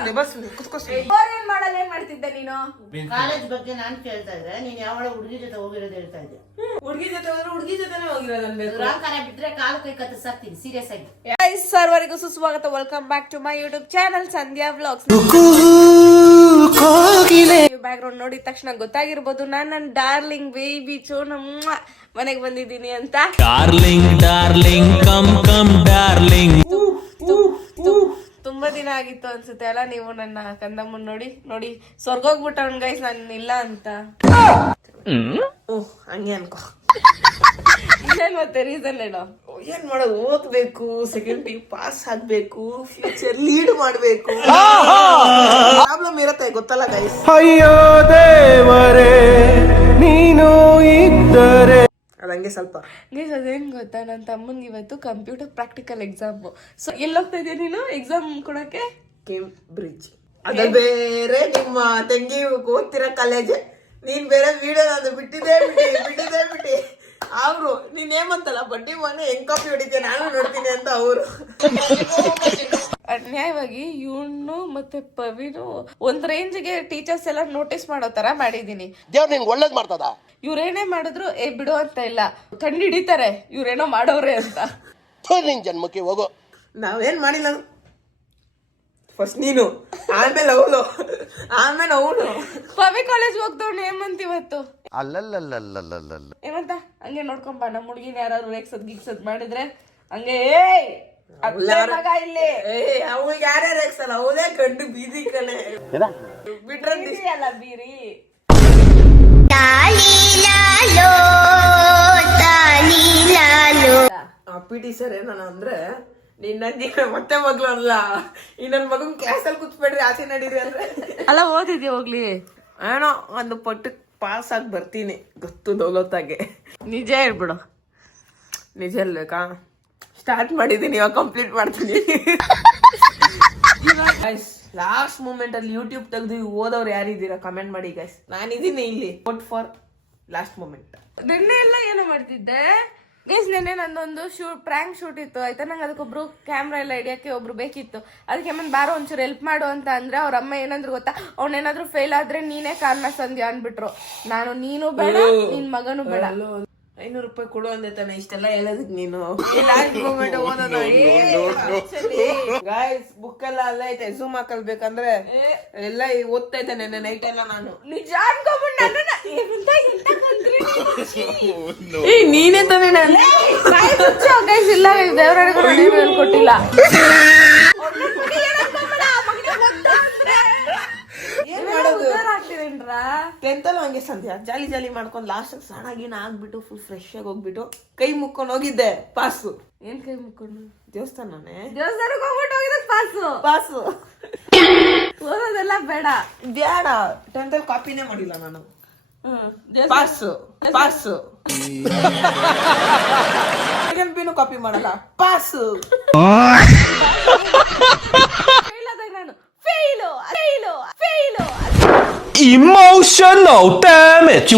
ಏನ್ ಮಾಡಲ್ಲ, ಏನ್ ಮಾಡ್ತಿದ್ದೆ ನೀನು? ಕಾಲೇಜ್ ಬಗ್ಗೆ ನಾನ್ ಕೇಳ್ತಾ ಇದ್ದೆ, ನೀನ್ ಯಾವಳ ಹುಡುಗಿ ಜೊತೆ ಹೋಗಿರೋದು ಹೇಳ್ತಾ ಇದ್ದೆ. ಹುಡುಗಿ ಜೊತೆ ಹೋದ್ರೆ ಹುಡುಗಿ ಜೊತೆನೆ ಹೋಗಿರೋದು ಅನ್ಬೇಕು. ರಾಂಕಾನ ಬಿಟ್ರೆ ಕಾಲು ಕೈ ಕತ್ತರಿಸಾಕ್ತೀನಿ ಸೀರಿಯಸ್ ಆಗಿ. ಸರ್ವರಿಗೂ ಸುಸ್ವಾಗತ. Welcome back to my YouTube channel Sandhya vlogs. Background ನೋಡಿದ ತಕ್ಷಣ ಗೊತ್ತಾಗಿರ್ಬೋದು ನಾನು ನನ್ನ ಡಾರ್ಲಿಂಗ್ ಬೇಬಿ ಚೋನಮ್ಮ ಮನೆಗೆ ಬಂದಿದ್ದೀನಿ ಅಂತ. Darling darling come come darling. ತುಂಬಾ ದಿನ ಆಗಿತ್ತು ಅನ್ಸುತ್ತೆ ಅಲ್ಲ ನೀವು ನನ್ನ ಕಂದಮ್ಮನ್ ನೋಡಿ ಸ್ವರ್ಗೋಗ್ಬಿಟ್ಟವನ್ ಗೈಸ್ ನಾನು ಇಲ್ಲ ಅಂತ. ಹಂಗೆ ಅನ್ಕೋ. ಏನ್ ಮತ್ತೆ ರೀಸನ್ ಹೇಳೋ. ಏನ್ ಮಾಡೋದು, ಓದ್ಬೇಕು, ಸೆಕೆಂಡ್ ಪಿ ಪಾಸ್ ಆಗ್ಬೇಕು, ಫ್ಯೂಚರ್ ಲೀಡ್ ಮಾಡ್ಬೇಕು. ಪ್ರಾಬ್ಲಮ್ ಇರತ್ತೆ ಗೊತ್ತಲ್ಲ ಗೈಸ್. ಅಯ್ಯೋ ದೇವರೇ ನೀನು ಇದ್ದರೆ ಅದಂಗೆ ಸ್ವಲ್ಪ ಗೈಸ್ ಅದೇನ್ ಗೊತ್ತಾ, ನನ್ನ ತಮ್ಮನ್ಗೆ ಇವತ್ತು ಕಂಪ್ಯೂಟರ್ ಪ್ರಾಕ್ಟಿಕಲ್ ಎಕ್ಸಾಮ್. ಸೊ ಎಲ್ಲೋಗ್ತಾ ಇದೀಯ ನೀನು ಎಕ್ಸಾಮ್ ಕೊಡಕ್ಕೆ? ಕೇಂಬ್ರಿಡ್ಜ್. ಅದು ಬೇರೆ ನಿಮ್ಮ ತಂಗಿ ಓದ್ತಿರೋ ಕಾಲೇಜ್, ನೀನ್ ಬೇರೆ ವಿಡಿಯೋ ನಾನು ಬಿಟ್ಟಿದ್ದೆ ಅವ್ರು ನೀನ್ ಏಮಂತಲ್ಲ ಬಡ್ಡಿ ಮನೆ ಹೆಂಗ್ ಕಾಪಿ ಹೊಡಿತೀಯ ನಾನು ನೋಡ್ತೀನಿ ಅಂತ ಅವರು. ಅನ್ಯಾಯವಾಗಿ ಇವನು ಮತ್ತೆ ಪವಿನು ಒಂದ್ ರೇಂಜ್ಗೆ ಟೀಚರ್ಸ್ ಎಲ್ಲ ನೋಟಿಸ್ ಮಾಡೋ ತರ ಮಾಡಿದೀನಿ. ದೇವ್ರು ನಿಂಗೆ ಒಳ್ಳೇದ್ ಮಾಡ್ತದ. ಇವ್ರೇನೇ ಮಾಡಿದ್ರು ಬಿಡು ಅಂತ ಇಲ್ಲ, ಕಂಡು ಹಿಡಿತಾರೆ ಇವ್ರೇನೋ ಮಾಡೋರೆ ಅಂತ. ನಿನ್ ಜನ್ಮಕ್ಕೆ ಹೋಗೋ. ನಾವೇನ್ ಮಾಡಿಲ್ಲ, ಫಸ್ಟ್ ನೀನು, ಆಮೇಲೆ ಅವಳು, ಆಮೇಲೆ ಅವನು. ಪವಿ ಕಾಲೇಜ್ ಹೋಗ್ದವ್ನು ಏಮಂತ ಇವತ್ತು ಅಲ್ಲಲ್ಲಲ್ಲಲ್ಲಲ್ಲ ಏಮಂತ ಹಂಗೆ ನೋಡ್ಕೊಂಬ. ನಮ್ಮ ಹುಡುಗಿನ ಯಾರು ರೇಗ್ಸದ್ ಗಿಗ್ಸದ್ ಮಾಡಿದ್ರೆ ಹಂಗೆ ಮಗ ಇಲ್ಲಿ ಅವ್ಳಿಗೆ ಯಾರ್ಯಾರು ರೇಗ್ಸಲ್ಲ, ಅವಳೇ ಕಂಡು ಬೀದಿ ಕಲೆ ಬಿಟ್ರೆ ಅಲ್ಲ ಬೀರಿ. ಪಿ ಟಿ ಸರ್ ಏನನ ಅಂದ್ರೆ, ನಿನ್ನ ಮತ್ತೆ ಮಗ್ಳು ಅಲ್ಲ, ಈ ನನ್ ಮಗನ್ ಕ್ಲಾಸಲ್ಲಿ ಕೂತ್ಬೇಡ್ರಿ ಆಚೆ ನಡೀರಿ ಅಂದ್ರೆ ಅಲ್ಲ ಓದಿದ್ಯಾ ಹೋಗ್ಲಿ. ಏನೋ ಒಂದು ಪಟ್ಟಕ್ ಪಾಸ್ ಆಗಿ ಬರ್ತೀನಿ ಗೊತ್ತು ದೌಲತ್ತಾಗೆ. ನಿಜ ಹೇಳ್ಬಿಡು. ನಿಜ ಅಲ್ಬೇಕಾ? ಸ್ಟಾರ್ಟ್ ಮಾಡಿದ್ದೀನಿ, ಇವಾಗ ಕಂಪ್ಲೀಟ್ ಮಾಡ್ತೀನಿ. ಲಾಸ್ಟ್ ಮೂಮೆಂಟ್ ಅಲ್ಲಿ ಯೂಟ್ಯೂಬ್ ತೆಗೆದು ಓದೋರು ಯಾರಿದ್ದೀರಾ ಕಮೆಂಟ್ ಮಾಡಿ ಗೈಸ್. ನಾನಿದ್ದೀನಿ ಇಲ್ಲಿ ವೋಟ್ ಫಾರ್ ಲಾಸ್ಟ್ ಮೂಮೆಂಟ್. ನಿನ್ನೆ ಎಲ್ಲ ಏನೋ ಮಾಡ್ತಿದ್ದೆ ಗೈಸ್. ನೆನ್ನೆ ನಂದೊಂದು ಪ್ರ್ಯಾಂಕ್ ಶೂಟ್ ಇತ್ತು ಆಯ್ತಾ. ನಂಗೆ ಅದಕ್ಕೊಬ್ರು ಕ್ಯಾಮ್ರಾ ಎಲ್ಲ ಹಿಡಿಯಕ್ಕೆ ಒಬ್ರು ಬೇಕಿತ್ತು. ಅದಕ್ಕೆ ಅಮ್ಮನ್ ಬಾರೋ ಒಂಚೂರು ಹೆಲ್ಪ್ ಮಾಡು ಅಂತ ಅಂದ್ರೆ ಅವ್ರ ಅಮ್ಮ ಏನಂದ್ರು ಗೊತ್ತಾ, ಅವ್ನೇನಾದ್ರು ಫೇಲ್ ಆದ್ರೆ ನೀನೇ ಕಾರಣ ಸಂಧ್ಯಾ ಅನ್ಬಿಟ್ರು. ನಾನು ನೀನು ಬೇಡ ನಿನ್ ಮಗನು ಬೇಡ. 500 ರೂಪಾಯಿ ಕೊಡು ಅಂದೆ ತಾನೆ ಇಷ್ಟೆಲ್ಲ ಹೇಳೋದಕ್ ನೀನು. ಲಾಸ್ಟ್ ಮೂಮೆಂಟ್ ಓದೋದು ಗಾಯ್ಸ್. ಬುಕ್ ಎಲ್ಲ ಅಲ್ಲ ಐತೆ, ಝೂಮ್ ಹಾಕಲ್ಬೇಕಂದ್ರೆ ಎಲ್ಲ ಓದ್ತಾ ಇದ್ದೆ ನೆನ್ನೆ ನೈಟ್ ಎಲ್ಲ ನಾನು. ನಿಜ ಅನ್ಕೊಂಡ್ಬಿಟ್ಟು ನೀನೇ ತಾನೇ ನಾನು ಇಲ್ಲ ದೇವರಡಿಗೂ ಹೇಳ್ಕೊಟ್ಟಿಲ್ಲ. ಟೆಂತ್ ಅಲ್ಲಿ ಹಂಗೆ ಸಂಧ್ಯಾ ಜಾಲಿ ಜಾಲಿ ಮಾಡ್ಕೊಂಡ್ ಲಾಸ್ಟ್ ಸ್ನಾನ ಗೀನ ಆಗ್ಬಿಟ್ಟು ಫುಲ್ ಫ್ರೆಶ್ ಆಗಿ ಹೋಗ್ಬಿಟ್ಟು ಕೈ ಮುಕ್ಕೊಂಡು ಹೋಗಿದ್ದೆ ಪಾಸು. ಏನ್ ಕೈ ಮುಕ್ಕೊಂಡು? ದೇವಸ್ಥಾನನೇ, ದೇವಸ್ಥಾನಕ್ಕೆ ಹೋಗ್ಬಿಟ್ಟು ಹೋಗಿದ್ದ ಪಾಸು. ಓದೋದೆಲ್ಲ ಬೇಡ. ಟೆಂತ್ ಅಲ್ಲಿ ಕಾಪಿನೇ ಮಾಡಿಲ್ಲ ನಾನು. ಪಾಸು ಸೆಕೆಂಡ್ ಪಿನೂ ಕಾಪಿ ಮಾಡಲ್ಲ, ಪಾಸು. Emotional damage.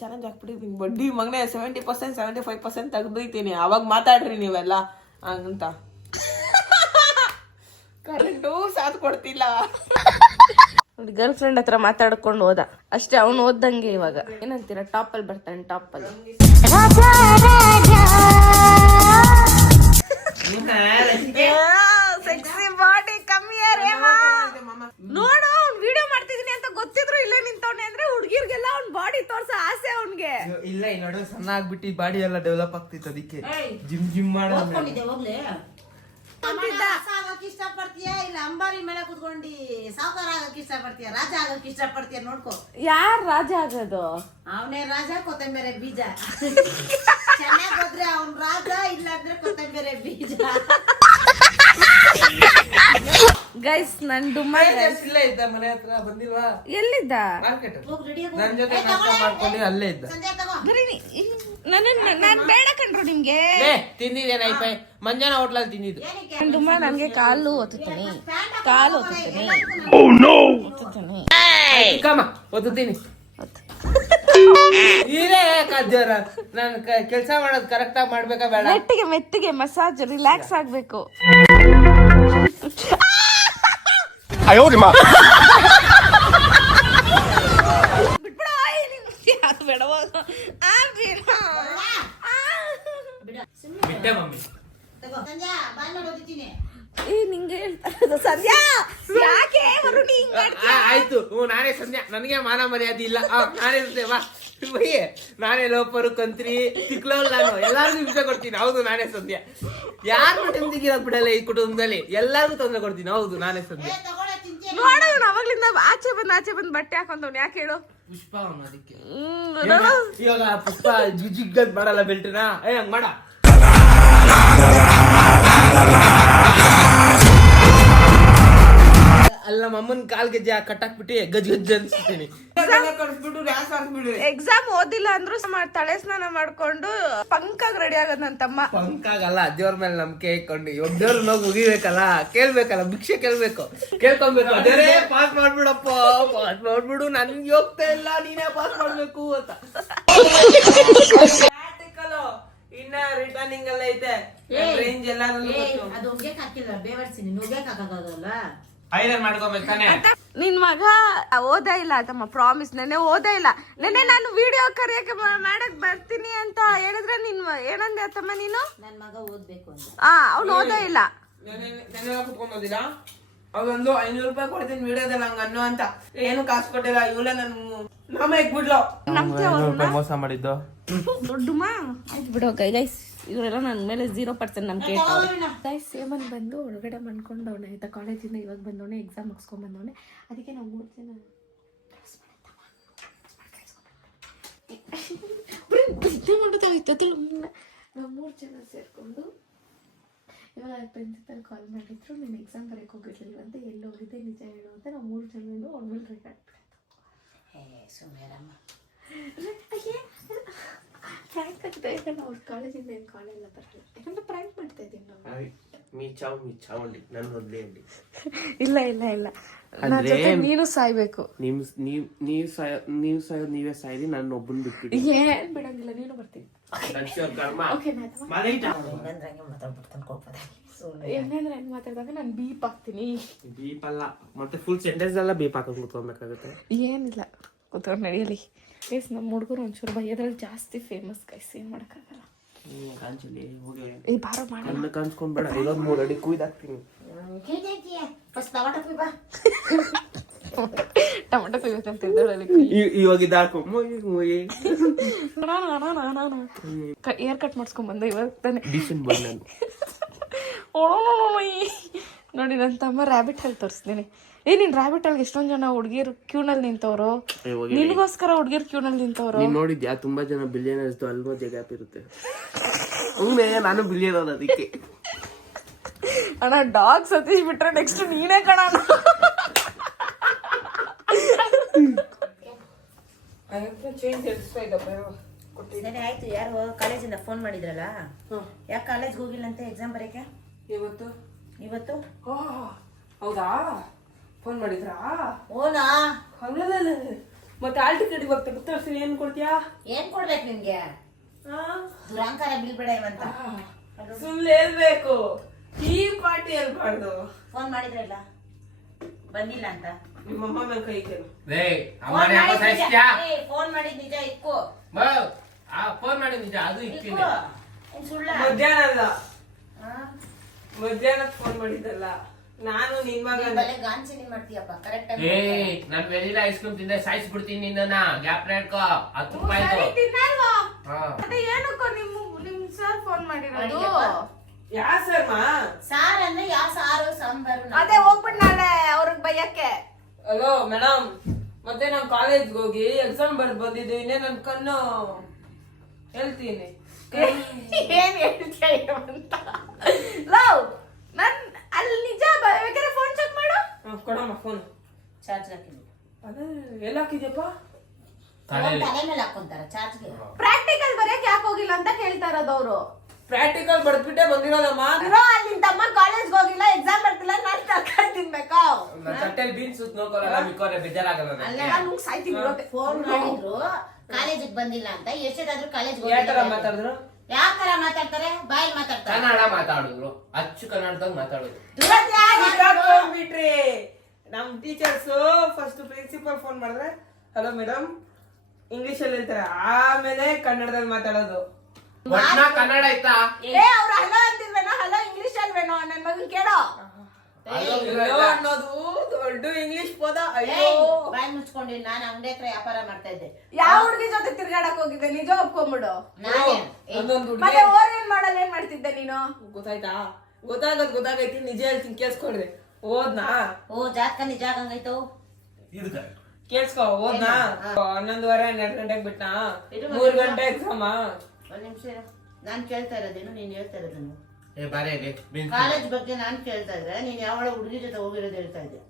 ಚಾಲೆಂಜ್ ಹಾಕ್ಬಿಟ್ಟಿದ್ದೀನಿ ಬಡ್ಡಿ ಮಗನೇ. 70% 75% ತೆಗ್ದೈತೀನಿ. ಅವಾಗ ಮಾತಾಡ್ರಿ ನೀವೆಲ್ಲ ಅಂತ. ಕರೆಂಟು ಸಾಥ್ ಕೊಡ್ತಿಲ್ಲ. ಗರ್ಲ್ ಫ್ರೆಂಡ್ ಹತ್ರ ಮಾತಾಡ್ಕೊಂಡು ಹೋದ ಅಷ್ಟೇ. ಅವ್ನು ಓದ್ದಂಗೆ ಇವಾಗ ಏನಂತೀರ, ಟಾಪ್ ಅಲ್ಲಿ ಬರ್ತಾನೆ. ಟಾಪ್ ಅಲ್ಲಿ ಸೆಕ್ಸಿ ಬಾಡಿ ಕಮ್ಮಿ ನೋಡು. ಅವ್ನ್ ವಿಡಿಯೋ ಮಾಡ್ತಿದೀನಿ ಅಂತ ಗೊತ್ತಿದ್ರು ಇಲ್ಲೇ ನಿಂತವನೆ ಅಂದ್ರೆ ಹುಡ್ಗಿರ್ಗೆಲ್ಲ ಅವ್ನ್ ಬಾಡಿ ತೋರ್ಸ ಆಸೆ ಅವ್ನ್ಗೆ. ಇಲ್ಲ ಈ ನಡುವೆ ಸಣ್ಣ ಆಗ್ಬಿಟ್ಟು ಬಾಡಿ ಎಲ್ಲ ಡೆವಲಪ್ ಆಗ್ತಿತ್ತು, ಅದಕ್ಕೆ ಜಿಮ್ ಮಾಡೋದು. ಇಷ್ಟಪಡ್ತೀಯ ಇಲ್ಲ ಅಂಬಾರಿ ಮೇಲೆ ಕುತ್ಕೊಂಡಿ ಸಾವುಕಾರ ಆಗಕ್ ಇಷ್ಟಪಡ್ತೀಯ, ರಾಜ ಆಗಕ್ ಇಷ್ಟಪಡ್ತೀಯ? ನೋಡ್ಕೊ ಯಾರ್ ರಾಜ ಆಗೋದು. ಅವನೇ ರಾಜ, ಕೊತ್ತಂಬರಿ ಬೀಜ. ಚೆನ್ನಾಗ್ ಹೋದ್ರೆ ಅವ್ನ್ ರಾಜ, ಇಲ್ಲ ಅಂದ್ರೆ ಕೊತ್ತಂಬರಿ ಬೀಜ. ಗೈಸ್ ನನ್ ಡುಮ್ಮ ಇಲ್ಲ ಇದ್ದ ಮನೆ ಹತ್ರ ಬಂದಿಲ್ವಾ? ಎಲ್ಲಿದ್ದ? ಮಾರ್ಕೆಟ್ ನನ್ ಜೊತೆ ನಾಷ್ಟ ಮಾಡ್ಕೊಂಡು ಅಲ್ಲೇ ಇದ್ದ. ನಾನ್ ಬೇಡ ಕಂಡ್ರು ನಿಮ್ಗೆ. ತಿಂದಿದ್ದೇನೆ ಮಂಜಾನ ಹೋಟ್ಲಲ್ಲಿ ತಿಂದಿದ್ದು. ನನ್ ಡುಮ್ಮ ನನ್ಗೆ ಕಾಲು ಒತ್ತುತ್ತೀನಿ. ಒತ್ತುತ್ತೀನಿ. ಇದೇ ಕಾಜ್ಜರ ನಾನು ಕೆಲಸ ಮಾಡೋದು ಕರೆಕ್ಟ್ ಆಗಿ ಮಾಡ್ಬೇಕಾ ಬೇಡ? ಮೆತ್ತಿಗೆ ಮಸಾಜ್ ರಿಲ್ಯಾಕ್ಸ್ ಆಗ್ಬೇಕು. ಅದು ಬೇಡವಾ? ಬಿಟ್ಟೆ ಮಮ್ಮಿ. ತಗೋ ಸಂಜಾ ಬಾಯ್ ಮಾಡಿ ಓದಿತೀನಿ. ನಿಂಗೆ ಹೇಳ್ತಾರೆ ಸಂಧ್ಯಾ ಯಾಕೆ ವರುಣಿ ಹಿಂಗ್ ಮಾಡ್ತೀಯ? ಆಯ್ತು ನಾನೇ ಸಂಧ್ಯಾ. ನನಗೆ ಮಾನ ಮರ್ಯಾದೆ ಇಲ್ಲ. ನಾನೇ ಸಂಧ್ಯಾ ಬಾ ಬಯ್ಯೆ. ನಾನೇ ಲೋಪರು ಕಂತ್ರಿ ತಿಕ್ಲೋಲ್ ನಾನು ಎಲ್ಲಾರ್ಗು ಹಿಂಸೆ ಕೊಡ್ತೀನಿ. ಹೌದು ನಾನೇ ಸಂಧ್ಯಾ. ಯಾರು ನೆಮ್ಮದಿಗಿರೋಕ್ ಬಿಡಲ್ಲ ಈ ಕುಟುಂಬದಲ್ಲಿ. ಎಲ್ಲಾರ್ಗು ತೊಂದರೆ ಕೊಡ್ತೀನಿ. ಹೌದು ನಾನೇ ಸಂಧ್ಯಾ. ತಗೊಳ್ಳ ತಿಂಚೆ. ನೋಡೋಣ ಅವಾಗ್ಲಿಂದ ಆಚೆ ಬಂದ್ ಬಟ್ಟೆ ಹಾಕೊಂತವ್ನು ಯಾಕೆ ಹೇಳು? ಪುಷ್ಪ ಅವನು ಅದಕ್ಕೆ ನೋಡು. ಇವಾಗ ಪುಷ್ಪ ಜಿಗ್ಗದ್ ಮಾಡಲ್ಲ ಬೆಲ್ಟ್ನ. ಹಂಗ್ ಮಾಡ. ಅಲ್ಲ ನಮ್ಮಮ್ಮನ್ ಕಾಲ್ ಗೆಜ್ಜೆ ಕಟ್ಟಾಕ್ಬಿಟ್ಟು ಗಜ್ ಗಜ್ ಅನ್ಸ್ತೀನಿ. ಎಕ್ಸಾಮ್ ಓದಿಲ್ಲ ಅಂದ್ರು ತಲೆ ಸ್ನಾನ ಮಾಡ್ಕೊಂಡು ಪಂಕಾಗ್ ರೆಡಿ ಆಗದ್ ನನ್ ತಮ್ಮ. ಪಂಕಾಗಲ್ಲ ದೇವ್ರ ಮೇಲೆ ನಂಬಿಕೆ ಇಟ್ಕೊಂಡು ಇವಾಗ ದೇವ್ರ ನೋವು ಮುಗಿಬೇಕಲ್ಲ, ಕೇಳ್ಬೇಕಲ್ಲ, ಭಿಕ್ಷೆ ಕೇಳ್ಕೊಬೇಕು. ಅದೇ ಪಾಸ್ ಮಾಡ್ಬಿಡಪ್ಪ, ಪಾಸ್ ಮಾಡ್ಬಿಡು, ನನ್ಗೆ ಹೋಗ್ತಾ ಇಲ್ಲ, ನೀನೇ ಪಾಸ್ ಮಾಡ್ಬೇಕು ಅಂತ. ಇನ್ನ ರಿಟರ್ನಿಂಗ್ ಎಲ್ಲ ಐತೆ, ರೇಂಜ್ ಎಲ್ಲ ಅದು ಉಗ್ಗೆಕ್ ಹಾಕಿಲ್ಲ, ಬೇವರ್ಸಿನಿ ಉಗ್ಗೆಕ್ ಹಾಕಕ್ಕಾಗಲ್ಲ. ಐರನ್ ಮಾಡ್ಕೋಬೇಕು ತಾನೆ. ನಿನ್ ಮಗ ಓದ ಇಲ್ಲ ತಮ್ಮ, ಪ್ರಾಮಿಸ್. ನೆನ್ನೆ ಓದ ಇಲ್ಲ. ನೆನ್ನೆ ನಾನು ವಿಡಿಯೋ ಕರೆಯಕ್ಕೆ ಮಾಡಕ್ ಬರ್ತೀನಿ ಅಂತ ಹೇಳಿದ್ರೆ ನಿನ್ ಏನಂದೆ ತಮ್ಮ ನೀನು? ನನ್ ಮಗ ಓದ್ಬೇಕು ಅಂತ. ಅವ್ನು ಓದ ಇಲ್ಲ. ಕುತ್ಕೊಂಡೋದಿಲ್ಲ. ಅವೊಂದು 500 ರೂಪಾಯಿ ಕೊಡ್ತೀನಿ ವಿಡಿಯೋದಲ್ಲಿ ಹಂಗ ಅನ್ನೋ ಅಂತ. ಏನು ಕಾಸು ಕೊಟ್ಟಿಲ್ಲ. ಇವಳೆ ನನ್ ನಾಮ ಇಕ್ಬಿಡ್ಲು. ಮೋಸ ಮಾಡಿದ್ದು ದೊಡ್ಡಮ್ಮ ಆಯ್ತು ಬಿಡು. ಗೈಸ್ ಇವರೆಲ್ಲ ನನ್ನ ಮೇಲೆ 0% ನಂಬಿಕೆ ಇಟ್ಟವ್ರೆ. ಗೈಸ್ ಸೇಮನ್ ಬಂದು ಒಳಗಡೆ ಮಾಡ್ಕೊಂಡವನೆ ಆಯ್ತಾ, ಕಾಲೇಜಿಂದ ಇವಾಗ ಬಂದವನೆ, ಎಕ್ಸಾಮ್ ಮುಗಿಸ್ಕೊಂಡ್ ಬಂದವನೆ. ಅದಕ್ಕೆ ನಾವು 3 ಜನ ನಾವು 3 ಜನ ಸೇರ್ಕೊಂಡು ಇವಾಗ ಪ್ರಿನ್ಸಿಪಲ್ ಕಾಲ್ ಮಾಡಿದ್ರು, ನೀನು ಎಕ್ಸಾಮ್ ಬರೆಯಕ್ಕೆ ಹೋಗಿರ್ಲಿಲ್ಲ ಅಂತ, ಎಲ್ಲಿ ಹೋಗಿದ್ದೆ ನಿಜ ಹೇಳು ಅಂತ. ನಾವು 3 ಜನ ಅವ್ರ ಮೇಲೆ ರೆಕಾರ್ಡ್ ಸುಮ್ಮನೆ ಪ್ರ್ಯಾಂಕ್ ಆಗ್ತಾ ಇದೆ. ನಾವು ಕಾಲೇಜಿಂದ ಏನು ಕಾಲ್ ಎಲ್ಲ ಬರಲ್ಲ, ಯಾಕಂದ್ರೆ ಪ್ರ್ಯಾಂಕ್ ಮಾಡ್ತಾ ಇದ್ದೀನಿ ನಾವು. ಇಲ್ಲ ನನ್ನ ಜೊತೆ ನೀನು ಸಾಯ್ಬೇಕು. ನೀವ್ ಸಾಯೋದ್ ನೀವೇ ಸಾಯಿರಿ, ನಾನು ಒಬ್ಬನ್ ಬಿಟ್ಬಿಟ್ಟು ಏನ್ ಬಿಡಂಗಿಲ್ಲ, ನೀನು ಬರ್ತೀನಿ. ಹೆಂಗಂದ್ರೆ ಹೆಂಗ್ ಮಾತಾಡಿದಾಗ ನಾನು ಬೀಪ್ ಹಾಕ್ತೀನಿ. ಬೀಪ್ ಅಲ್ಲ, ಮತ್ತೆ ಫುಲ್ ಸೆಂಟೆನ್ಸ್ ಎಲ್ಲ ಬೀಪ್ ಹಾಕಕ್ ಕುತ್ಕೊಬೇಕಾಗುತ್ತೆ. ಏನಿಲ್ಲ, ಕೂತ್ಕೊಂಡು ನಡೆಯಲಿ. ಗೈಸ್ ನಮ್ಮ ಹುಡುಗರು ಒಂಚೂರು ಭಯದ್ರಲ್ಲಿ ಜಾಸ್ತಿ ಫೇಮಸ್ ಗೈಸ್, ಏನ್ ಮಾಡಕ್ಕಾಗಲ್ಲ. ಈ ಬಾರ ಮಾಡೋಣ ಕಾಣಿಸ್ಕೊಂಡ್ಬೇಡ, ಇದೊಂದು 3 ಅಡಿ ಕುಯ್ದಾಕ್ತೀನಿ. ಟೊಮೆಟೊ ಕುಯ್ಬೇಕಂತ ಇದ್ದಳಲ್ಲಿ ಇವಾಗ ಇದಾಕು ಏರ್ ಕಟ್ ಮಾಡ್ಸ್ಕೊಂಡ್ ಬಂದೆ ಇವಾಗ ತಾನೆ. ನೋಡಿ ನನ್ನ ತಮ್ಮ ರ್ಯಾಬಿಟ್ ಅಲ್ಲಿ ತೋರಿಸ್ತೀನಿ. ನೀನ್ ರ್ಯಾಬಿಟ್ ಅಲ್ಲಿ ಎಷ್ಟೊಂದ್ ಜನ ಹುಡ್ಗಿರ್ ಕ್ಯೂನಲ್ಲಿ ನಿಂತವ್ರು, ನಿನ್ಗೋಸ್ಕರ ಹುಡ್ಗಿರ್ ಕ್ಯೂನಲ್ಲಿ ನಿಂತವ್ರು. ನೋಡಿದ್ಯಾ? ತುಂಬಾ ಜನ ಬಿಲಿಯನರ್ಸ್ ಅಲ್ಮೋಸ್ಟ್ ಗ್ಯಾಪ್ ಇರುತ್ತೆ. ನಾನು ಬಿಲಿಯನರ್ ಅದಕ್ಕೆ. ಅಣ್ಣ ಡಾಗ್ ಸತೀಶ್ ಬಿಟ್ರೆ ನೆಕ್ಸ್ಟ್ ನೀನೇ ಕಣ. ಸರಿ ಆಯ್ತು. ಯಾರು ಕಾಲೇಜಿಂದ ಫೋನ್ ಮಾಡಿದ್ರಲ್ಲ, ಯಾಕೆ ಕಾಲೇಜ್ಗೆ ಹೋಗಿಲ್ಲ ಅಂತ ಎಕ್ಸಾಮ್ ಬರೆಯಕ್ಕೆ? ಇವತ್ತು ಹೌದಾ? ಫೋನ್ ಮಾಡಿದ್ರಾ? ಓನಾ ಮತ್ತೆ ಆಲ್ ಟಿಕೆಟ್ ಇವಾಗ ತೆಗೆದು ಏನ್ ಕೊಡ್ತೀಯಾ? ಏನ್ ಕೊಡ್ಬೇಕು ನಿಮ್ಗೆ? ದುರಾಂಕಾರ ಬೀಳ್ಬೇಡ ಇವಂತ. ಸುಳ್ಳು ಹೇಳ್ಬೇಕು, ಈ ಪಾರ್ಟಿ ಹೇಳ್ಬಾರ್ದು. ಫೋನ್ ಮಾಡಿದ್ರಲ್ಲ, ಬಂದಿಲ್ಲ ಅಂತ. ನಿಮ್ಮಮ್ಮ ಮೇಲೆ ಕೈ ಕೇಳು. ಫೋನ್ ಮಾಡಿದ್ ನಿಜ ಇಕ್ಕು. ಫೋನ್ ಮಾಡಿ ನಿಜ, ಅದು ಇಕ್ಕಿಲ್ಲ. ಸುಳ್ಳ? ಮಧ್ಯಾಹ್ನ ಅಲ್ಲ, ಮಧ್ಯಾಹ್ನ ಫೋನ್ ಮಾಡಿದ್ದಲ್ಲ. ನಾನು ನಿನ್ ಮಗ ಗಾಂಚಿನಿ ಮಾಡ್ತೀಯಪ್ಪ. ಕರೆಕ್ಟ್ ನಾನು ವೆನಿಲಾ ಐಸ್ ಕ್ರೀಮ್ ತಿಂದೆ ಸಾಯಿಸ್ಬಿಡ್ತೀನಿ ನಿನ್ನ. ಗ್ಯಾಪ್ ಇಟ್ಕೋ. 10 ರೂಪಾಯಿ ಮತ್ತೆ ಏನಕ್ಕೋ ನಿಮ್ ಸರ್ ಫೋನ್ ಮಾಡಿರೋದು? ಯಾ ಸರ್ ಸಾರ್ ಅಂದ್ರೆ ಯಾವ ಸಾರು ಸಾಂಬಾರು? ಅದೇ ಹೋಗ್ಬಿಟ್ಟು ನಾಳೆ ಅವ್ರಿಗೆ ಬೈಯಕ್ಕೆ. ಹಲೋ ಮೇಡಮ್, ಮತ್ತೆ ನಾನು ಕಾಲೇಜ್ಗೆ ಹೋಗಿ ಎಕ್ಸಾಮ್ ಬರ್ದು ಬಂದಿದ್ದೀನಿ. ನನ್ನ ಕಣ್ಣು ಹೇಳ್ತೀನಿ. ಏನ್ ಹೇಳ್ತೀಯ ಅಂತ ಲವ್. ನನ್ ಅಲ್ಲಿ ನಿಜ ಬೇಕಾದ್ರೆ ಫೋನ್ ಚೆಕ್ ಮಾಡು. ಕೊಡಮ್ಮ ಫೋನ್. ಚಾರ್ಜ್ ಹಾಕಿದ್ವಿ. ಅದೇ ಎಲ್ಲ ಹಾಕಿದ್ಯಪ್ಪ? ತಲೆ ಮೇಲೆ ಹಾಕೊಂತಾರ ಚಾರ್ಜ್ಗೆ. ಪ್ರಾಕ್ಟಿಕಲ್ ಬರೆಯಕ್ಕೆ ಯಾಕೆ ಹೋಗಿಲ್ಲ ಅಂತ ಕೇಳ್ತಾ ಇರೋದು ಅವರು. ಪ್ರಾಕ್ಟಿಕಲ್ ಬರ್ದ್ಬಿಟ್ಟೆ ಬಂದಿರೋದಮ್ಮ. ಅಲ್ಲಿ ತಮ್ಮ ಕಾಲೇಜ್ ಹೋಗಿಲ್ಲ, ಎಕ್ಸಾಮ್ ಬರ್ತಿಲ್ಲ, ನಾನು ತರ್ಕಾರಿ ತಿನ್ಬೇಕಾ? ನನ್ನ ತಟ್ಟೆಲಿ ಬೀನ್ಸ್ ನೋಡ್ಕೊಳ್ಳಲ್ಲ, ಮಿಕ್ಕೋರೆ ಬೇಜಾರಾಗಲ್ಲ ನನಗೆ. ಫೋನ್ ಮಾಡಿದ್ರು ಕಾಲೇಜಿಗೆ ಬಂದಿಲ್ಲ ಅಂತ, ಎಷ್ಟೇದಾದ್ರೂ ಕಾಲೇಜ್ ಯಾವ ತರ ಮಾತಾಡಿದ್ರು? ಯಾವ ತರ ಮಾತಾಡ್ತಾರೆ? ಬಾಯಲ್ಲಿ ಮಾತಾಡ್ತಾರೆ. ಕನ್ನಡ ಮಾತಾಡಿದ್ರು, ಅಚ್ಚು ಕನ್ನಡದಾಗ ಮಾತಾಡೋದು. ಬಿಟ್ರಿ ನಮ್ ಟೀಚರ್ಸ್ ಫಸ್ಟ್ ಪ್ರಿನ್ಸಿಪಲ್ ಫೋನ್ ಮಾಡಿದ್ರೆ ಹಲೋ ಮೇಡಮ್ ಇಂಗ್ಲಿಷ್ ಅಲ್ಲಿ ಹೇಳ್ತಾರೆ, ಆಮೇಲೆ ಕನ್ನಡದಲ್ಲಿ ಮಾತಾಡೋದು. ಒಟ್ನ ಕನ್ನಡ ಆಯ್ತಾ? ಅವ್ರು ಹಲೋ ಅಂತಿದ್ವೇನೋ, ಹಲೋ ಇಂಗ್ಲಿಷ್ ಅಲ್ವೇನೋ, ನನ್ ಮಗನ್ ಕೇಳೋ. ಹಲೋ ಅನ್ನೋದು ದೊಡ್ಡ ಇಂಗ್ಲಿಷ್ ಪದ. ಅಯ್ಯೋ ಬಾಯಿ ಮುಚ್ಕೊಂಡಿಲ್ಲ, ನಾನು ಅಂಗಡಿ ಹತ್ರ ವ್ಯಾಪಾರ ಮಾಡ್ತಾ ಇದ್ದೆ. ಯಾವ ಹುಡುಗಿ ಜೊತೆ ತಿರ್ಗಾಡಕ್ ಹೋಗಿದ್ದೆ ನಿಜ ಒಪ್ಕೊಂಡ್ಬಿಡು. ಒಂದೊಂದು ಮತ್ತೆ ಓರಿಯನ್ ಮಾಡಲ್ ಏನ್ ಮಾಡ್ತಿದ್ದೆ ನೀನು? ಗೊತ್ತಾಯ್ತಾ? ಗೊತ್ತಾಗೈತಿ, ನಿಜ ಹೇಳ್ತೀನಿ ಕೇಳಿಸ್ಕೊಡ್ರಿ. ಓದ್ನಾ? ಓ ಜಾತಕ ನಿಜ ಆಗಂಗಾಯ್ತು. ಕೇಳಿಸ್ಕೊ, ಓದ್ನಾ? 11:30 12 ಗಂಟೆಗೆ ಬಿಟ್ನಾ? 3 ಗಂಟೆ ಎಕ್ಸಾಮ. ಒಂದ್ ನಿಮಿಷ ಇರು. ನಾನ್ ಕೇಳ್ತಾ ಇರೋದೇನು, ನೀನ್ ಹೇಳ್ತಾ ಇರೋದೇನು? ಏ ಬಾರೆ ಬೀನ್ಸ್ ಕಾಲೇಜ್ ಬಗ್ಗೆ ನಾನ್ ಕೇಳ್ತಾ ಇದ್ರೆ ನೀನ್ ಯಾವಳ ಹುಡುಗಿ ಜೊತೆ ಹೋಗಿರೋದು ಹೇಳ್ತಾ ಇದ್ದೆ.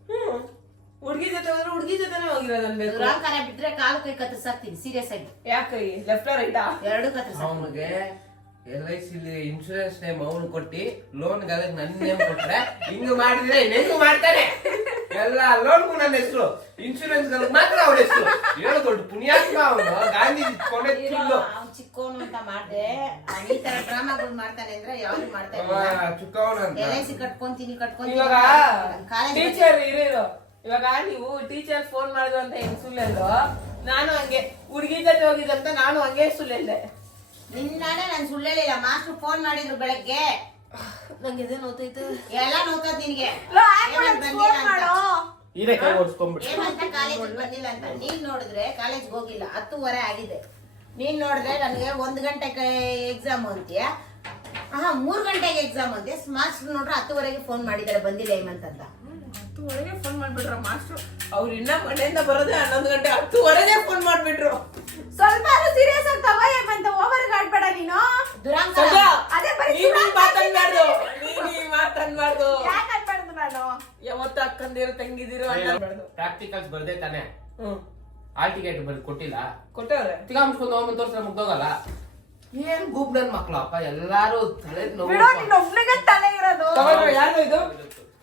ಹುಡ್ಗಿ ಜೊತೆ ಹೋದ್ರೆ ಹುಡ್ಗಿ ಜೊತೆನೆ ಹೋಗಿರೋದು ಅನ್ಬೇಕು. ದುರಾಂಕಾರ ಬಿಟ್ರೆ ಕಾಲು ಕೈ ಕತ್ತರಿಸಾಕ್ತೀನಿ ಸೀರಿಯಸ್ ಆಗಿ. ಯಾಕೆ ಲೆಫ್ಟ್ ರೈಟಾ? ಎರಡು ಕತ್ತರಿಸಾಕ್ತೀನಿ. ಅವನಿಗೆ LIC ಇನ್ಶೂರೆನ್ಸ್ ನೇಮ್ ಅವನು ಕೊಟ್ಟಿ ಲೋನ್ ಗಾಲಕ್ಕೆ ನನ್ನ ನೇಮ್ ಕೊಟ್ರೆ ಹಿಂಗ್ ಮಾಡಿದ್ರೆ ನೆನ್ಗು ಮಾಡ್ತಾನೆ. ಎಲ್ಲ ಲೋನ್ಗೂ ನನ್ನ ಹೆಸರು, ಇನ್ಶೂರೆನ್ಸ್ ಗಳಿಗೆ ಮಾತ್ರ ಅವ್ರ ಹೆಸರು. ಹೇಳು ದೊಡ್ಡ ಪುಣ್ಯಾತ್ಮ ಅವನು. ಗಾಂಧಿ ಕೊನೆ ಚಿಲ್ಲು ಅವ್ನು ಚಿಕ್ಕೋನು ಅಂತ ಮಾಡ್ದೆ. ಈ ತರ ಡ್ರಾಮಾಗಳು ಮಾಡ್ತಾನೆ ಅಂದ್ರೆ ಯಾವ್ದು ಮಾಡ್ತಾ ಇಲ್ಲ. ಚುಕ್ಕವನು ಅಂತ. LIC ಕಟ್ಕೊಂತೀನಿ ಇವಾಗ ಕಾಲೇಜ್ ಟೀಚರ್ ಇರೋ ಇವಾಗ ನೀವು ಟೀಚರ್ ಫೋನ್ ಮಾಡಿದ್ರು ಅಂತ ಹೆಂಗ್ ಸುಳ್ಳು, ನಾನು ಹಂಗೆ ಹುಡ್ಗಿ ಜೊತೆ ಹೋಗಿದ್ದಂತ ನಾನು ಹಂಗೆ ಸುಳ್ಳೆ. ನಿನ್ನಾನೆ ನಾನ್ ಸುಳ್ಳು ಹೇಳಿಲ್ಲ. ಮಾಸ್ಟರ್ ಫೋನ್ ಮಾಡಿದ್ರು ಬೆಳಗ್ಗೆ. ನಂಗೆ ಇದೇ ನೋತೈತೆ. ಎಲ್ಲ ನೋಡ್ತದ ನಿನ್ಗೆ. ಇದೇ ಕೈ ಓಡಿಸ್ಕೊಂಡ್ಬಿಟ್ಟು ಏನಂತ ಕಾಲೇಜಿಗೆ ಬಂದಿಲ್ಲ ಅಂತ. ನೀನ್ ನೋಡಿದ್ರೆ ಕಾಲೇಜ್ಗೆ ಹೋಗಿಲ್ಲ, 10:30 ಆಗಿದೆ. ನೀನ್ ನೋಡಿದ್ರೆ ನನಗೆ 1 ಗಂಟೆಗೆ ಎಕ್ಸಾಮ್ ಅಂತೀಯ. 3 ಗಂಟೆಗೆ ಎಕ್ಸಾಮ್ ಅಂತೀಯ. ಮಾಸ್ಟರ್ ನೋಡ್ರೆ 10:30ಗೆ ಫೋನ್ ಮಾಡಿದಾರೆ ಬಂದಿಲ್ಲ ಹೇಮಂತ್ ಅಂತ. 10:30ಗೆ ಫೋನ್ ಮಾಡ್ಬಿಟ್ರ ಮಾಸ್ಟರ್. ಅವ್ರು ಇನ್ನ ಮನೆಯಿಂದ ಬರೋದೇ 11 ಗಂಟೆ, 10:30ಗೆ ಫೋನ್ ಮಾಡ್ಬಿಟ್ರು. ಸ್ವಲ್ಪ ಸೀರಿಯಸ್ ಆಗಿ ತಗೋ ಹೇಮಂತ, ಓವರ್ ಆಡ್ಬೇಡ ನೀನು. ದುರಾಂಕಾರ. ಅದೇ ಬರೀ ಮಾತಾಡ್ಬಾರ್ದು. ಯಾಕೆ ಆಡ್ಬಾರ್ದು ನಾನು? ಯಾವತ್ತು ಅಕ್ಕಂದಿರು ತಂಗಿದಿರು ಅನ್ನಬಾರ್ದು. ಪ್ರಾಕ್ಟಿಕಲ್ಸ್ ಬರ್ದೇ ತಾನೆ. ಹ್ಮ್ ಹಾಲ್ ಟಿಕೆಟ್ ಬರ್ದು ಕೊಟ್ಟಿಲ್ಲ, ಕೊಟ್ಟವ್ರೆ. ತಿಗಾಮ್ಸ್ಕೊಂಡು ಹೋಗ್ಬಂದು ತೋರ್ಸ್ರೆ ಮುಗ್ದೋಗಲ್ಲ. ಏನ್ ಗೂಬ್ ನನ್ ಮಕ್ಳು ಅಪ್ಪ, ಎಲ್ಲಾರು ತಲೆ ನೋವು. ಬಿಡೋ, ನಿನ್ನ ಒಬ್ನಿಗೆ ತಲೆ ಇರೋದು. ತಗೊಳ್ರಿ, ಯಾರ್ದು ಇದು?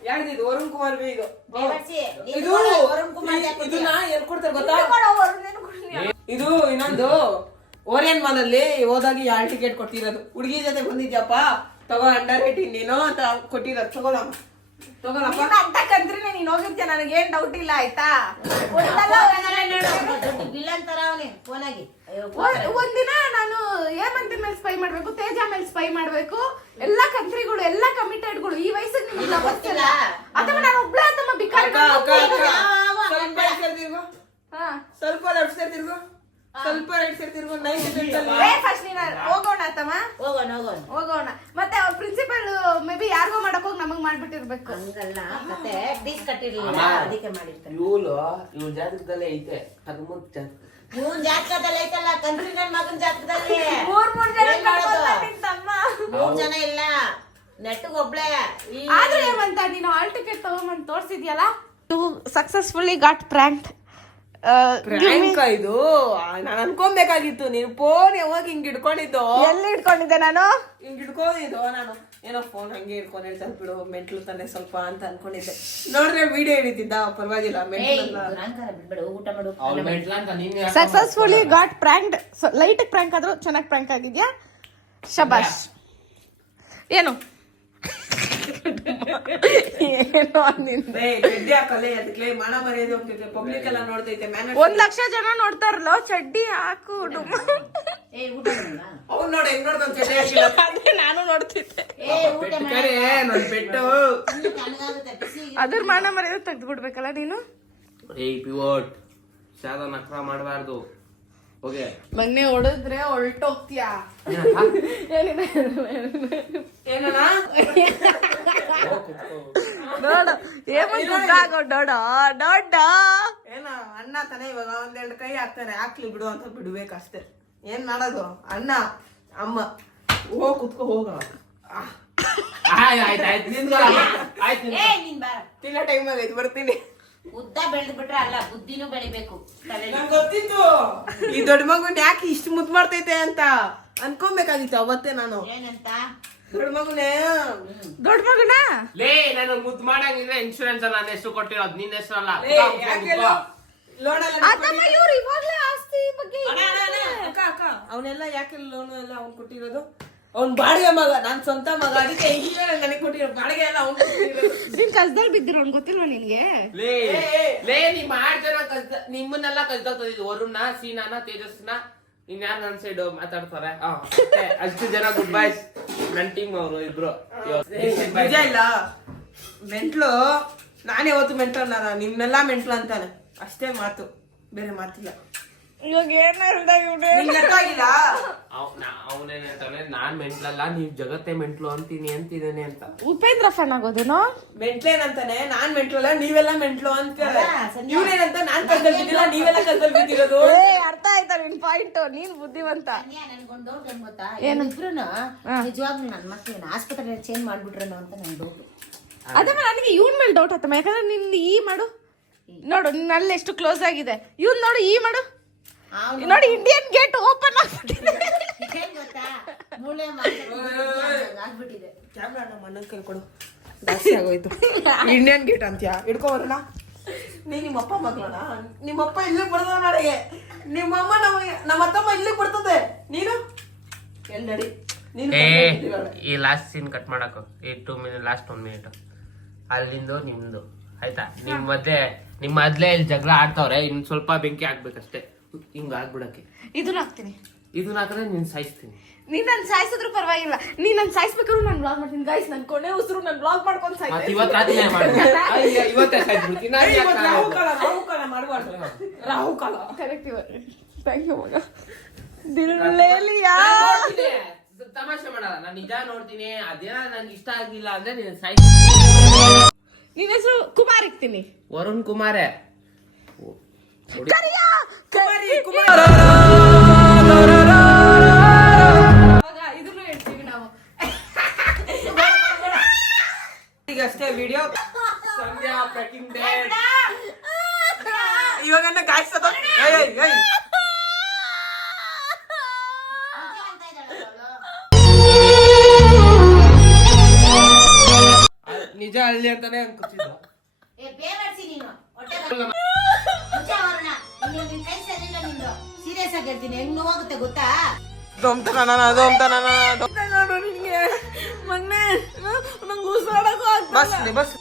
ಯಾರ್ದು? ವರುಣ್ ಕುಮಾರ್ ಬಿ ಇದು. ದೇವರ್ಸಿ, ನೀನ್ ಇದು ನೋಡು, ವರುಣ್ ಕುಮಾರ್ ಯಾಕೆ ಇದನ್ನ ಎಲ್ ಕೊಡ್ತಾರೆ ಗೊತ್ತಾ? ಕೊಡು, ಅವ್ರನ್ನೇನು ಕೊಡ್ಲಿ. ಇದು ಇನ್ನೊಂದು ಓರಿಯನ್ ಮಾಲ್ ಅಲ್ಲಿ ಹೋದಾಗ ಯಾಳ್ ಟಿಕೆಟ್ ಕೊಟ್ಟಿರೋದು. ಹುಡುಗಿ ಜೊತೆ ಬಂದಿದ್ಯಪ್ಪ, ತಗೋ ಅಂಡರ್ 18 ನೀನು ಅಂತ ಕೊಟ್ಟಿರೋದು. ತಗೊಳಮ್ಮ ತಗೊಳಪ್ಪ. ನೀನು ಅಂತ ಕಂತ್ರಿನೇ ನೀನ್ ಹೋಗಿರ್ತೀಯ, ನನಗೇನ್ ಡೌಟ್ ಇಲ್ಲ ಆಯ್ತಾ. ಒಂದಲ್ಲ ದೊಡ್ಡ ವಿಲನ್ ತರ ಅವನೇ ಫೋನ್ ಆಗಿ. ಒಂದಿನ ನಾನು ಹೇಮಂತಿನ ಮೇಲೆ ಸ್ಪೈ ಮಾಡ್ಬೇಕು, ತೇಜ ಮೇಲೆ ಸ್ಪೈ ಮಾಡ್ಬೇಕು. ಎಲ್ಲಾ ಕಂತ್ರಿಗಳು, ಎಲ್ಲಾ ಕಮಿಟೆಡ್ಗಳು ಈ ವಯಸ್ಸಿಗೆ ನಿಮ್ಗೆ ಗೊತ್ತಿಲ್ಲ. ಅಥವಾ ನಾನು ಒಬ್ಳೆ ಅಂತಮ್ಮ ಬಿಕಾರಿ. ಸ್ವಲ್ಪ ರೈಟ್ ಸೈಡ್ ತಿರ್ಗು, ಸ್ವಲ್ಪ ಲೆಫ್ಟ್ ಸೈಡ್ ತಿರ್ಗು, ಸ್ವಲ್ಪ ರೈಟ್ ಸೈಡ್ ತಿರ್ಗು. 90 ಫಸ್ಟ್ ನೀನ ಹೋಗೋಣ ತಮ್ಮ, ಹೋಗೋಣ. ಮತ್ತೆ ಅವ್ರ ಪ್ರಿನ್ಸಿಪಲ್ ಮೇ ಬಿ ಯಾರಿಗೋ ಮಾಡಕ್ ಹೋಗಿ ನಮಗ್ ಮಾಡ್ಬಿಟ್ಟಿರ್ಬೇಕು. ಹಂಗಲ್ಲ, ಮತ್ತೆ ಫೀಸ್ ಕಟ್ಟಿರ್ಲಿಲ್ಲ, ಅದಕ್ಕೆ ಮಾಡಿರ್ತಾರೆ. ಇವ್ಳ ಜಾತಕದಲ್ಲೇ ಐತೆ 13 ಜಾತಕ. ಇವನ್ ಜಾತಕದಲ್ಲಿ ಐತಲ್ಲ, ಕಂತ್ರಿ ನನ್ ಮಗನ್ ಜಾತಕದಲ್ಲಿ 3 ಜನ ಏನ್ ಮಾಡೋದು? ಕರ್ಕೊಂಡ್ ನಿನ್ ತಮ್ಮ. 3 ಜನ ಇಲ್ಲ, ನೆಟ್ಟಿಗೆ ಒಬ್ಳೆ. ಆದ್ರೆ ಏಮಂತ ನೀನು ಹಾಲ್ ಟಿಕೆಟ್ ತಗೊಂಬಂದ್ ತೋರ್ಸಿದ್ಯಲ್ಲ, ಸಕ್ಸಸ್ಫುಲಿ ಗಾಟ್ ಪ್ರಾಂಕ್ಡ್. ಪ್ರ್ಯಾಂಕ್ ಇದು. ನಾನು ಅನ್ಕೊಬೇಕಾಗಿತ್ತು, ನೀನು ಫೋನ್ ಯಾವಾಗ ಹಿಂಗ್ ಹಿಡ್ಕೊಂಡಿದ್ದು. ಎಲ್ಲಿ ಇಟ್ಕೊಂಡಿದ್ದೆ ನಾನು? ಹಿಂಗ್ ಹಿಡ್ಕೊಂಡಿದ್ದು ನಾನು. ಏನೋ ಫೋನ್ ಹಂಗೆ ಹಿಡ್ಕೊಂಡು ಹೇಳ್ತಾರೆ ಬಿಡು, ಮೆಂಟ್ಲು ತಾನೆ ಸ್ವಲ್ಪ ಅಂತ ಅನ್ಕೊಂಡಿದ್ದೆ. ನೋಡ್ರೆ ವಿಡಿಯೋ ಹಿಡಿತಿದ್ದ, ಪರವಾಗಿಲ್ಲ. ದುರಾಂಕಾರ ಬಿಡ್ಬೇಡ, ಊಟ ಮಾಡು. ಅವ್ಳ ಮೆಂಟ್ಲ ಅಂತ ನೀನ್ ಸಕ್ಸಸ್ಫುಲಿ ಗಾಟ್ ಪ್ರಾಂಕ್ಡ್. ಲೈಟ್ ಪ್ರಾಂಕ್ ಆದ್ರೂ ಚೆನ್ನಾಗಿ ಪ್ರಾಂಕ್ ಆಗಿದ್ಯಾ, ಶಬಾಷ್. ಏನು ಏನೋ ನಿಂದ. ಚಡ್ಡಿ ಹಾಕಲ್ಲ, ಅದಕ್ಕೆ ಮಾನ ಮರ್ಯಾದೆ ಹೋಗ್ತೈತೆ, ಪಬ್ಲಿಕ್ ಎಲ್ಲ ನೋಡ್ತೈತೆ. 1,00,000 ಜನ ನೋಡ್ತಾರಲ್ಲ, ಚಡ್ಡಿ ಹಾಕು. ಊಟ ಮಾಡಲ್ಲ. ಅವ್ನು ನೋಡಿ ಹೆಂಗ್ ನೋಡ್ತಾನೆ ಚಡ್ಡಿ ಹಾಕಿಲ್ಲ. ಅದೇ ನಾನು ನೋಡ್ತಿದ್ದೆ. ಊಟ ನನ್ ಪೆಟ್ಟು ತಣ್ಣಗಾಗುತ್ತೆ, ಬಿಸಿ. ಅದ್ರ ಮಾನ ಮರ್ಯಾದೆ ತೆಗ್ದು ಬಿಡ್ಬೇಕಲ್ಲ ನೀನು. ಪಿವೋಟ್ ಶಾದ ನಕ್ರ ಮಾಡಬಾರ್ದು. ಓಕೆ, ಮೊನ್ನೆ ಹೊಡೆದ್ರೆ ಹೊರಟೋಗ್ತೀಯಾ? ಏನಣ್ಣ? ನೋಡು ದೊಡ್ಡ ಏನ ಅಣ್ಣ ತಾನೆ, ಇವಾಗ 1-2 ಕೈ ಹಾಕ್ತಾನೆ, ಹಾಕ್ಲಿ ಬಿಡು ಅಂತ ಬಿಡ್ಬೇಕಷ್ಟೇ. ಏನ್ ಮಾಡೋದು? ಅಣ್ಣ ಅಮ್ಮ ಹೋಗ್ ಕುತ್ಕೋ, ಹೋಗ. ಏ ನೀನ್ ಬಾರ. ತಿನ್ನೋ ಟೈಮ್ ಆಗೈತಿ, ಬರ್ತೀನಿ. ಉದ್ದ ಬೆಳೆದ್ ಬಿಟ್ರೆ ಅಲ್ಲ, ಬುದ್ಧಿನೂ ಬೆಳಿಬೇಕು. ನಂಗೆ ಗೊತ್ತಿತ್ತು ಈ ದೊಡ್ಡ ಮಗುನ್ ಯಾಕೆ ಇಷ್ಟು ಮುದ್ದು ಮಾಡ್ತೈತೆ ಅಂತ. ಅನ್ಕೊಬೇಕಾಗಿತ್ತು ಅವತ್ತೇ ನಾನು. ಏನಂತ ದೊಡ್ಡ ಮಗುನೇ ದೊಡ್ಡ ಮಗನ ಲೇ ನಾನು ಮುದ್ದು ಮಾಡಂಗಿದ್ರೆ ಇನ್ಶೂರೆನ್ಸ್ ನನ್ನ ಹೆಸರು ಕೊಟ್ಟಿರೋದು ನಿನ್ನ ಹೆಸರು ಅಲ್ಲ. ಅದಮ್ಮ ಇವ್ರು ಇವಾಗ್ಲೇ ಆಸ್ತಿ ಬಗ್ಗೆ ಅಕ್ಕ ಅವನೆಲ್ಲ ಯಾಕೆ ಲೋನು ಎಲ್ಲ ಅವ್ನು ಕೊಟ್ಟಿರೋದು? ಅವ್ನ್ ಬಾಡಿಗೆ ಮಗ, ನಾನ್ ಸ್ವಂತ ಮಗ, ಅದಕ್ಕೆ ಈಗ ನನಗೆ ಕೊಟ್ಟಿರೋ ಬಾಡಿಗೆ ಎಲ್ಲ ಅವ್ನು ಕೊಟ್ಟಿರೋದು. ನಿನ್ ಕಸ್ದಲ್ಲಿ ಬಿದ್ದಿರೋ ಗೊತ್ತಿಲ್ವಾ ನಿನ್ಗೆ? ಲೇ ನೀವ್ ಮಾಡ್ತಾರ ನಿಮ್ಮನ್ನೆಲ್ಲ ಕಲ್ತೋಗ್ತದಿದ್ದು ವರುಣ, ಸೀನಾನ, ತೇಜಸ್ನ, ಇನ್ಯಾರು ನನ್ ಸೈಡ್ ಮಾತಾಡ್ತಾರೆ. ಅಷ್ಟು ಜನ ಗುಡ್ ಬಾಯ್ಸ್ ನನ್ ಟೀಮ್ ಅವರು ಇಬ್ರು. ನಿಜ ಇಲ್ಲ, ಮೆಂಟ್ಲು ನಾನೇ ಯಾವತ್ತು ಮೆಂಟ್ಲು ಅನ್ನಾರ, ನಿಮ್ನೆಲ್ಲಾ ಮೆಂಟ್ಲು ಅಂತಾನೆ, ಅಷ್ಟೇ ಮಾತು, ಬೇರೆ ಮಾತಿಲ್ಲ. ಇವಾಗ ಏನ್ ಹೇಳ್ದ ಇವ್ನು? ನಿಂಗೆ ಅರ್ಥ ಆಗಿಲ್ಲ? ಅವನೇನಂತಾನೆ ನಾನ್ ಮೆಂಟ್ಲಲ್ಲ, ನೀವ್ ಜಗತ್ತೇ ಮೆಂಟ್ಲು ಅಂತಿದ್ದೇನೆ ಅಂತ. ಉಪೇಂದ್ರ ಫ್ಯಾನ್ ಆಗೋದೇನೋ? ಮೆಂಟ್ಲೇನಂತಾನೆ, ನಾನ್ ಮೆಂಟ್ಲಲ್ಲ ನೀವೆಲ್ಲ ಮೆಂಟ್ಲು ಅಂತಾರೆ. ಅಲ್ಲ, ಸಂಧ್ಯಾ. ಇವ್ರೇನಂತ ನಾನ್ ಕಲ್ತಲ್ ಬಿದ್ದಿಲ್ಲ, ನೀವೆಲ್ಲ ಕಲ್ತಲ್ ಬಿದ್ದಿರೋದು. ಅರ್ಥ ಆಯ್ತಾ ನಿನ್ ಪಾಯಿಂಟ್? ನೀನ್ ಬುದ್ಧಿವಂತ. ನನ್ಗೊಂದು ಡೌಟ್ ಏನ್ ಗೊತ್ತಾ, ಇಬ್ರು ನಿಜವಾಗ್ಲೂ ನನ್ನ ಮಕ್ಳನ್ನ ಆಸ್ಪತ್ರೆ ಚೇಂಜ್ ಮಾಡ್ಬಿಟ್ರೇನೋ ಅಂತ ನನ್ ಡೌಟ್. ಅದಮ್ಮ ನನಗೆ ಇವನ್ ಮೇಲೆ ಡೌಟ್ ಆತಮ್ಮ. ಯಾಕಂದ್ರೆ ನಿನ್ ಈ ಮಾಡು ನೋಡು, ನಿನ್ನ ಅಲ್ಲಿ ಎಷ್ಟು ಕ್ಲೋಸ್ ಆಗಿದೆ. ಇವ್ನ್ ನೋಡು, ಈ ಮಾಡು ನೋಡಿ, ಇಂಡಿಯನ್ ಗೇಟ್ ಓಪನ್ ಆಗ್ಬಿಟ್ಟಿದೆ. ಏನ್ ಗೊತ್ತಾ, ಮೂಳೆ ಆಗ್ಬಿಟ್ಟಿದೆ. ಕ್ಯಾಮ್ರಾ ನಮ್ಮ ಅಣ್ಣನ ಕೈ ಕೊಡು, ಜಾಸ್ತಿ ಆಗೋಯ್ತು. ಇಂಡಿಯನ್ ಗೇಟ್ ಅಂತ್ಯಾ, ಹಿಡ್ಕೊಬರೋಣ. ನಿಮ್ಮಪ್ಪ ಮಗಳನ, ನಿಮ್ಮಪ್ಪ ಇಲ್ಲಿ ಬಿಡ್ದ ನನಗೆ, ನಿಮ್ಮಮ್ಮ ನಮ್ಮ ಅತ್ತಮ್ಮ ಇಲ್ಲಿ ಬಿಡ್ತದೆ, ನೀನು ಎಲ್ಲಿ ನಡಿ ನೀನು. ಈ ಲಾಸ್ಟ್ ಸೀನ್ ಕಟ್ ಮಾಡಕ, ಈ 2 ಮಿನಿಟ್, ಲಾಸ್ಟ್ 1 ಮಿನಿಟ್ ಅಲ್ಲಿಂದು ನಿಮ್ದು ಆಯ್ತಾ? ನಿಮ್ಮ ಮೊದ್ಲೇ ಇಲ್ಲಿ ಜಗಳ ಆಡ್ತಾವ್ರೆ, ಇನ್ ಸ್ವಲ್ಪ ಬೆಂಕಿ ಹಾಕ್ಬೇಕಷ್ಟೇ, ಹಿಂಗ ಆಗ್ಬಿಡಕ್ಕೆ. ಇದನ್ನ ಹಾಕ್ತೀನಿ. ಇದನ್ನ ಹಾಕಿದ್ರೆ ನೀನ್ ಸಾಯಿಸ್ತೀನಿ. ನೀನ್ ನನ್ ಸಾಯಿಸಿದ್ರು ಪರವಾಗಿಲ್ಲ, ನೀನ್ ನನ್ ಸಾಯಿಸ್ಬೇಕಾದ್ರು ನಾನು ಬ್ಲಾಗ್ ಮಾಡ್ತೀನಿ. ಗೈಸ್, ನನ್ ಕೊನೆ ಉಸಿರು ನಾನು ಬ್ಲಾಗ್ ಮಾಡ್ಕೊಂಡು ಮತ್ತೆ ಇವತ್ತು ರಾತ್ರಿ ಇವತ್ತೇ ಸಾಯಿಸ್ಬಿಡ್ತೀನಿ. ರಾಹುಕಾಲ ಮಾಡಬಾರ್ದು, ರಾಹುಕಾಲ. ಕರೆಕ್ಟ್. ಥ್ಯಾಂಕ್ ಯು ಮಗ. ದಿಲ್ಲೇಲಿಯಾ ತಮಾಷೆ ಮಾಡಲ್ಲ, ನಾನು ನಿಜ ನೋಡ್ತೀನಿ. ಅದೇನ ನಂಗೆ ಇಷ್ಟ ಆಗಿಲ್ಲ ಅಂದ್ರೆ ನೀನ್ ಸಾಯಿಸ್ತೀನಿ. ನಿನ್ ಹೆಸರು ಕುಮಾರ್ ಇಕ್ತೀನಿ. ವರುಣ್ ಕುಮಾರೇ. ಇದನ್ನು ಹೇಳ್ತೀವಿ ನಾವು. ಈಗ ಅಷ್ಟೇ ವಿಡಿಯೋ. ಸಂಧ್ಯಾ ಪ್ಯಾಕಿಂಗ್ ಡೇಟ್. ಇವಾಗ ಕಾಯಿಸದ ನಿಜ ಅಲ್ಲಿ ಅಂತಾನೆ ಅನ್ಕೊತಿದ್ದ. ಬೇವರ್ಸಿ ನೀನು ಹೊಟ್ಟೆ ನಿನ್ ಕೈ ಸರಿಯಿಲ್ಲ ನಿಂದು. ಸೀರಿಯಸ್ ಆಗಿ ಹೇಳ್ತೀನಿ, ಹೆಂಗ್ ನೋವಾಗುತ್ತೆ ಗೊತ್ತಾ? ನೋಡು ನಿನ್ಗೆ ಮಗ್ನೆ, ನಂಗೆ ಉಸಿರಾಡಕ್ಕೂ ಆಗ್ತಿಲ್ಲ. ಬಸ್